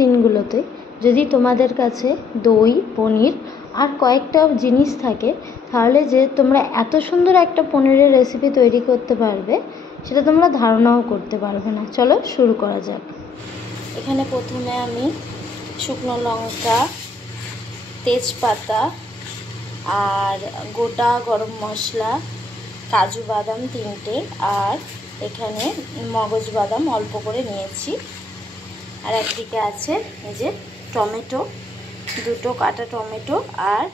দিনগুলোতে যদি তোমাদের কাছে দই, পনির আর কয়েকটা জিনিস থাকে, তাহলে যে তোমরা এত সুন্দর একটা পনিরের রেসিপি তৈরি করতে পারবে সেটা তোমরা ধারণাও করতে পারবে না। চলো শুরু করা যাক। এখানে প্রথমে আমি শুকনো লঙ্কা, তেজপাতা আর গোটা গরম মশলা, কাজু বাদাম 3টে আর এখানে মগজ বাদাম অল্প করে নিয়েছি। আর একদিকে আছে এই যে টমেটো, 2টো কাটা টমেটো আর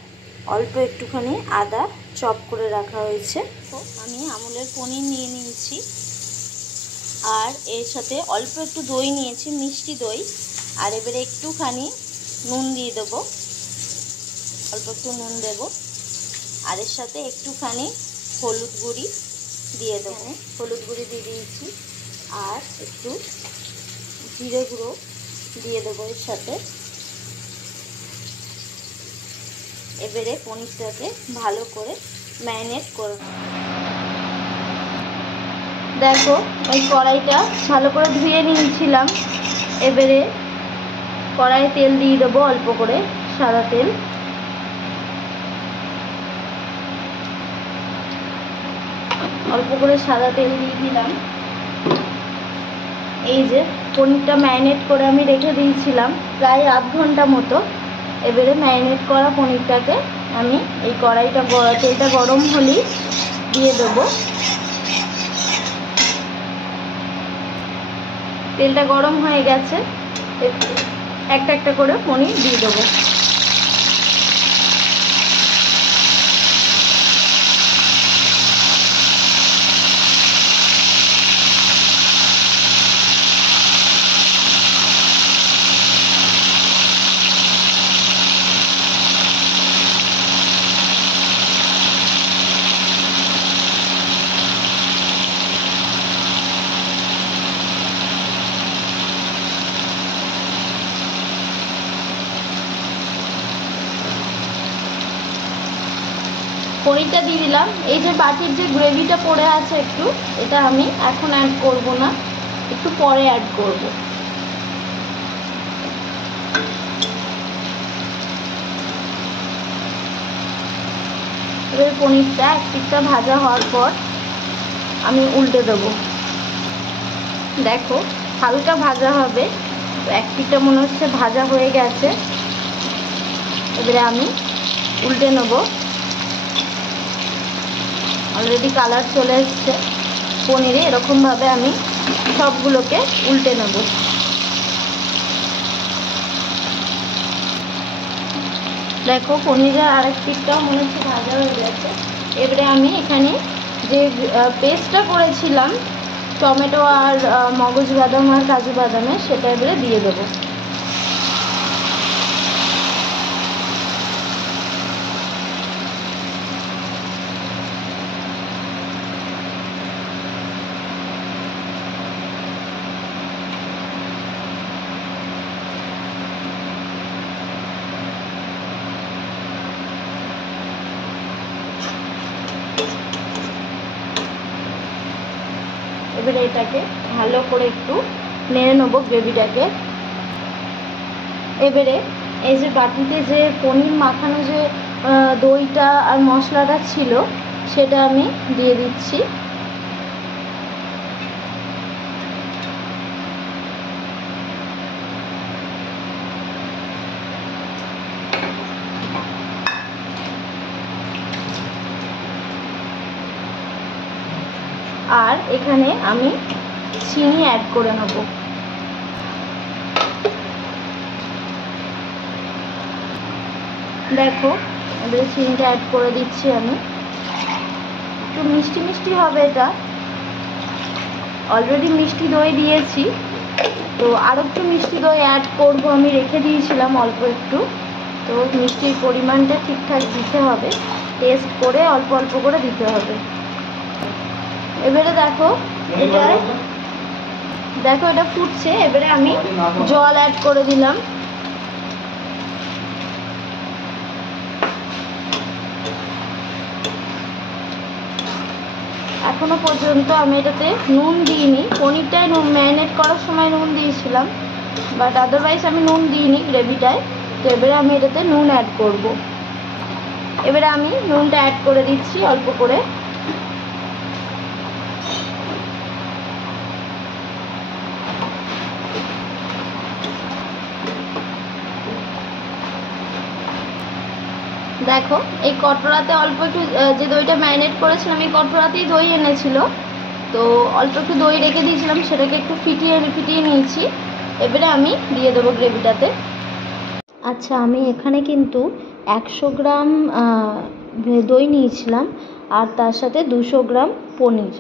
অল্প একটুখানি আদা চপ করে রাখা হয়েছে। আমি আমুলের পনির নিয়ে নিয়েছি আর এর সাথে অল্প একটু দই নিয়েছি, মিষ্টি দই। আর এবারে একটুখানি নুন দিয়ে দেবো, অল্প একটু নুন দেবো। আর এর সাথে একটুখানি হলুদ গুঁড়ি দিয়ে দেবো, হলুদ গুঁড়ি দিয়ে দিয়েছি। আর একটু জিরে গুঁড়ো দিয়ে দেবো এর সাথে। এবারে পনিরটাকে ভালো করে ম্যারিনেট করে দেখো, ওই কড়াইটা ভালো করে ধুয়ে নিয়েছিলাম। এবারে কড়াইয়ে তেল দিয়ে দেবো, অল্প করে সাদা তেল। অল্প করে সাদা তেল দিয়ে দিলাম। এই যে পনিরটা ম্যারিনেট করে আমি রেখে দিয়েছিলাম প্রায় আধ ঘন্টা মতো। এবারে ম্যারিনেট করা পনিরটাকে আমি এই কড়াইটা তেলটা গরম হলেই দিয়ে দেবো। তেলটা গরম হয়ে গেছে, একটা একটা করে পনির দিয়ে দেবো। পনিরটা দিয়ে দিলাম। এই যে বাটির যে গ্রেভিটা পড়ে আছে একটু, এটা আমি এখন অ্যাড করব না, একটু পরে অ্যাড করব। এবার পনিরটা এক পিঠটা ভাজা হওয়ার পর আমি উল্টে দেবো। দেখো হালকা ভাজা হবে, এক পিঠটা মনে হচ্ছে ভাজা হয়ে গেছে। এবারে আমি উল্টে নেবো। অলরেডি কালার চলে এসছে পনিরে, এরকমভাবে আমি সবগুলোকে উল্টে নেব। দেখো পনিরের আরেক পিঠটাও মনে হচ্ছে ভাজা হয়ে গেছে। এবারে আমি এখানে যে পেস্টটা করেছিলাম টমেটো আর মগজ বাদাম আর কাজু বাদামের, সেটা এবারে দিয়ে দেবো। এবারে এটাকে ভালো করে একটু নেড়ে নেবো গ্রেভিটাকে। এবারে এই যে বাটিতে যে পনির মাখানো যে দইটা আর মশলাটা ছিল সেটা আমি দিয়ে দিচ্ছি। আর এখানে আমি চিনি অ্যাড করে নেব। দেখো এবারে চিনিটা অ্যাড করে দিচ্ছি আমি। একটু মিষ্টি মিষ্টি হবে এটা, অলরেডি মিষ্টি দই দিয়েছি, তো আরও একটু মিষ্টি দই অ্যাড করব। আমি রেখে দিয়েছিলাম অল্প একটু, তো মিষ্টির পরিমাণটা ঠিকঠাক দিতে হবে, টেস্ট করে অল্প অল্প করে দিতে হবে। এবারে দেখো এটা ফুটছে। এবারে আমি জল অ্যাড করে দিলাম। এখনো পর্যন্ত আমি এটাতে নুন দিইনি, পনিরটায় নুন ম্যারিনেট করার সময় নুন দিয়েছিলাম, বাট আদারওয়াইজ আমি নুন দিইনি গ্রেভিটায়। তো এবারে আমি এটাতে নুন অ্যাড করব। এবারে আমি নুনটা অ্যাড করে দিচ্ছি অল্প করে। দেখো এই কটোরাতে অল্প একটু যে দইটা ম্যারিনেট করেছিলাম এই কটোরাতেই দই এনেছিল, তো অল্প একটু দই রেখে দিয়েছিলাম, সেটাকে একটু ফিটিয়ে নিয়েছি। এবারে আমি দিয়ে দেবো গ্রেভিটাতে। আচ্ছা, আমি এখানে কিন্তু 100 গ্রাম দই নিয়েছিলাম আর তার সাথে 200 গ্রাম পনির।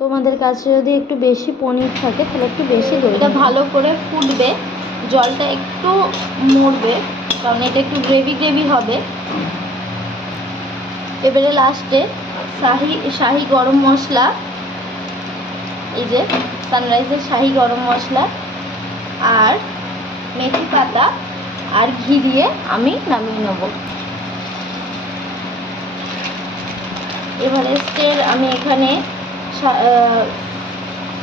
তোমাদের কাছে যদি একটু বেশি পনির থাকে তাহলে একটু বেশি দইটা ভালো করে ফুটবে, জলটা একটু মরবে, কারণ এটা একটু গ্রেভি হবে। এবারে লাস্টে শাহি গরম মশলা, এই যে সানরাইজের শাহি গরম মশলা আর মেথি পাতা আর ঘি দিয়ে আমি নামিয়ে নেব। এভারেস্টের আমি এখানে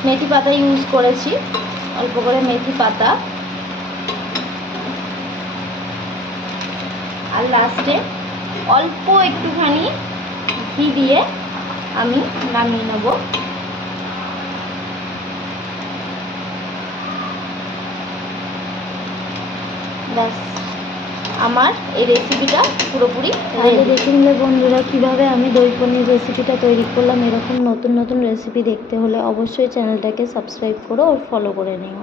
মেথি পাতা ইউজ করেছি, অল্প করে মেথি পাতা, আর লাস্টে অল্প একটুখানি ঘি দিয়ে আমি নামিয়ে নেব। ব্যাস, আমার এই রেসিপিটা পুরোপুরি তাহলে দেখে নিলে বন্ধুরা কীভাবে আমি দই পনির রেসিপিটা তৈরি করলাম। এরকম নতুন নতুন রেসিপি দেখতে হলে অবশ্যই চ্যানেলটাকে সাবস্ক্রাইব করো ও ফলো করে নিও।